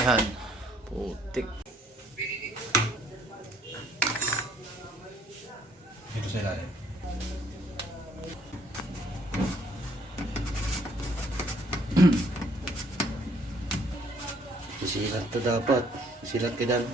Yan. Putik. Dito sa ilalim. Isilat to dapat. Isilat ka dan.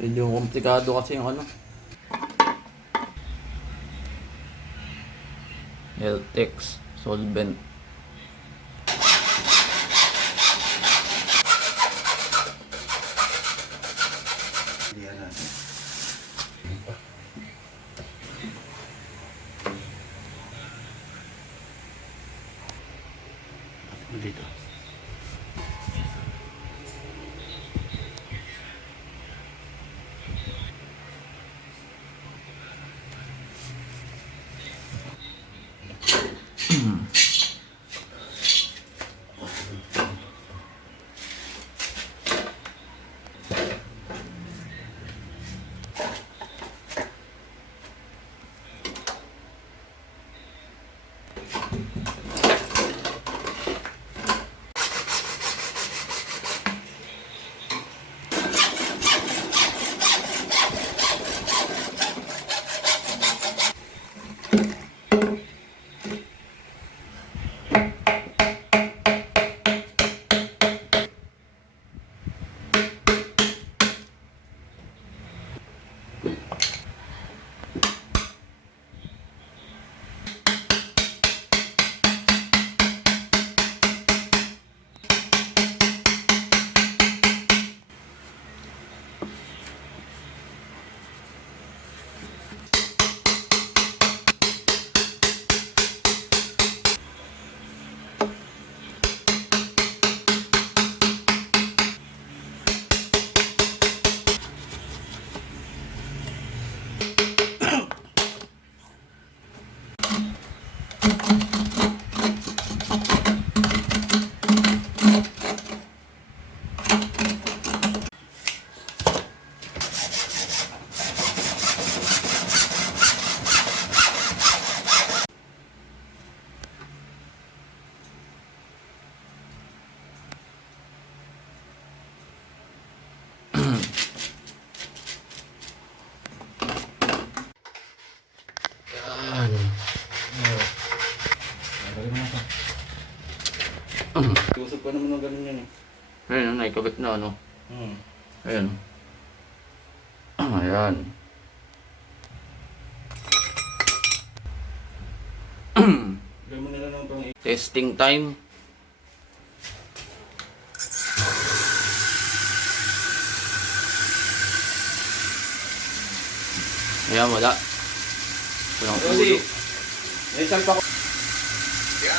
Medyo komplikado kasi yung ano. L-Tex solvent. Diyan natin. Dito. Usap pa naman ng ganun yan eh. Ayun, naikabit na ano. Ayun. Ayan. Gawin mo nila ng pang Testing time. Ayan, wala. Walang ulo. May salpa ko